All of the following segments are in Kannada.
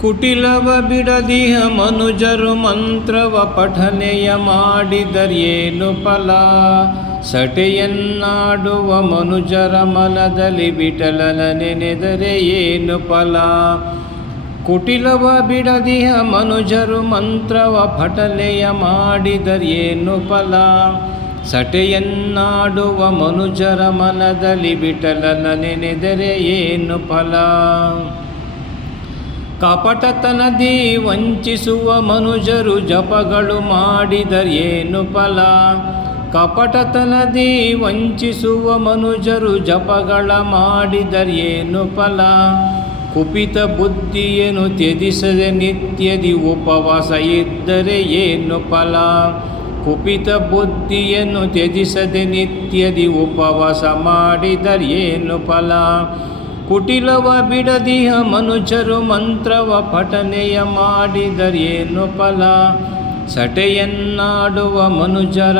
ಕುಟಿಲವ ಬಿಡದಿಹ ಮನುಜರು ಮಂತ್ರವ ಪಠನೆಯ ಮಾಡಿದರೇನು ಫಲ. ಸಟೆಯನ್ನಾಡುವ ಮನುಜರ ಮನದಲ್ಲಿ ವಿಠಲನ ನೆನೆದರೆ ಏನು ಫಲ. ಕುಟಿಲವ ಬಿಡದಿಹ ಮನುಜರು ಮಂತ್ರವ ಪಠನೆಯ ಮಾಡಿದರೇನು ಫಲ. ಸಟೆಯನ್ನಾಡುವ ಮನುಜರ ಮನದಲ್ಲಿ ವಿಠಲನ ನೆನೆದರೆ ಏನು ಫಲ. ಕಪಟತನದಿ ವಂಚಿಸುವ ಮನುಜರು ಜಪಗಳು ಮಾಡಿದರೇನು ಫಲ. ಕಪಟತನದಿ ವಂಚಿಸುವ ಮನುಜರು ಜಪಗಳ ಮಾಡಿದರೇನು ಫಲ. ಕುಪಿತ ಬುದ್ಧಿಯನ್ನು ತ್ಯಜಿಸದೆ ನಿತ್ಯದಿ ಉಪವಾಸ ಇದ್ದರೆ ಏನು ಫಲ. ಕುಪಿತ ಬುದ್ಧಿಯನ್ನು ತ್ಯಜಿಸದೆ ನಿತ್ಯದಿ ಉಪವಾಸ ಮಾಡಿದರೇನು ಫಲ. ಕುಟಿಲವ ಬಿಡದಿಹ ಮನುಜರು ಮಂತ್ರವ ಪಠನೆಯ ಮಾಡಿದರೇನು ಫಲ. ಸಟೆಯನ್ನಾಡುವ ಮನುಜರ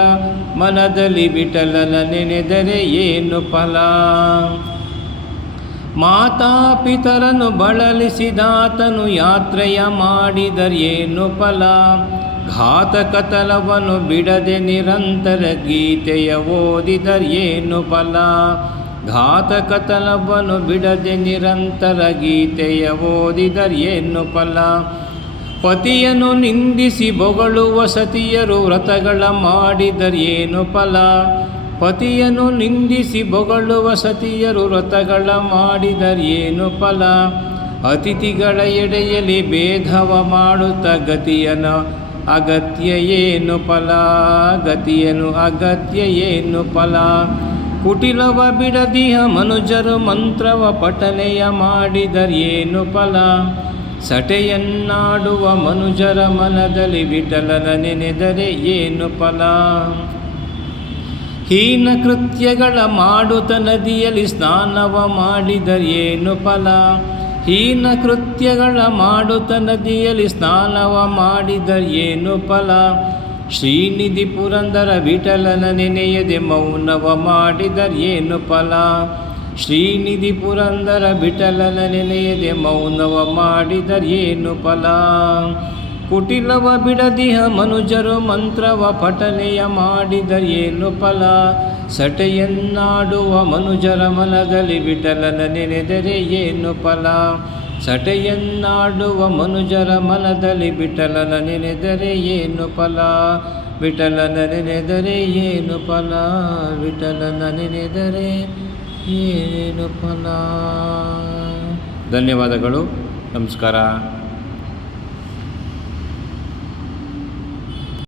ಮನದಲ್ಲಿ ವಿಠಲನ ನೆನೆದರೆ ಏನು ಫಲ. ಮಾತಾಪಿತರನ್ನು ಬಳಲಿಸಿದಾತನು ಯಾತ್ರೆಯ ಮಾಡಿದರೇನು ಫಲ. ಘಾತಕತನವನ್ನು ಬಿಡದೆ ನಿರಂತರ ಗೀತೆಯ ಓದಿದರೇನು ಫಲ. ಘಾತಕತನವನ್ನು ಬಿಡದೆ ನಿರಂತರ ಗೀತೆಯ ಓದಿದರೇನು ಫಲ. ಪತಿಯನ್ನು ನಿಂದಿಸಿ ಬೊಗಳುವ ಸತಿಯರು ವ್ರತಗಳ ಮಾಡಿದರೇನು ಫಲ. ಪತಿಯನ್ನು ನಿಂದಿಸಿ ಬೊಗಳುವ ಸತಿಯರು ವ್ರತಗಳ ಮಾಡಿದರೇನು ಫಲ. ಅತಿಥಿಗಳ ಎಡೆಯಲ್ಲಿ ಭೇದವ ಮಾಡುತ್ತ ಗತಿಯನ ಅಗತ್ಯ ಏನು ಫಲ. ಗತಿಯನು ಅಗತ್ಯ ಏನು ಫಲ. ಕುಟಿಲವ ಬಿಡದಿಹ ಮನುಜರು ಮಂತ್ರವ ಪಠನೆಯ ಮಾಡಿದರೇನು ಫಲ. ಸಟೆಯನ್ನಾಡುವ ಮನುಜರ ಮನದಲ್ಲಿ ವಿಠಲನ ನೆನೆದರೆ ಏನು ಫಲ. ಹೀನ ಕೃತ್ಯಗಳ ಮಾಡುತ್ತ ನದಿಯಲ್ಲಿ ಸ್ನಾನವ ಮಾಡಿದರೇನು ಫಲ. ಹೀನ ಕೃತ್ಯಗಳ ಮಾಡುತ್ತ ನದಿಯಲ್ಲಿ ಸ್ನಾನವ ಮಾಡಿದರೇನು ಫಲ. ಶ್ರೀನಿಧಿ ಪುರಂದರ ವಿಠಲನ ನೆನೆಯದೆ ಮೌನವ ಮಾಡಿದರೇನು ಫಲ. ಶ್ರೀನಿಧಿ ಪುರಂದರ ವಿಠಲನ ನೆನೆಯದೆ ಮೌನವ ಮಾಡಿದರೇನು ಫಲ. ಕುಟಿಲವ ಬಿಡದಿಹ ಮನುಜರು ಮಂತ್ರವ ಪಠನೆಯ ಮಾಡಿದರೇನು ಫಲ. ಸಟೆಯನ್ನಾಡುವ ಮನುಜರ ಮನದಲ್ಲಿ ವಿಠಲನ ನೆನೆದರೆ ಏನು ಫಲ. ಸಟೆಯನ್ನಾಡುವ ಮನುಜರ ಮನದಲ್ಲಿ ವಿಠಲನ ನೆನೆದರೆ ಏನು ಫಲ. ವಿಠಲನ ನೆನೆದರೆ ಏನು ಫಲ. ವಿಠಲನ ನೆನೆದರೆ ಏನು ಫಲ. ಧನ್ಯವಾದಗಳು. ನಮಸ್ಕಾರ.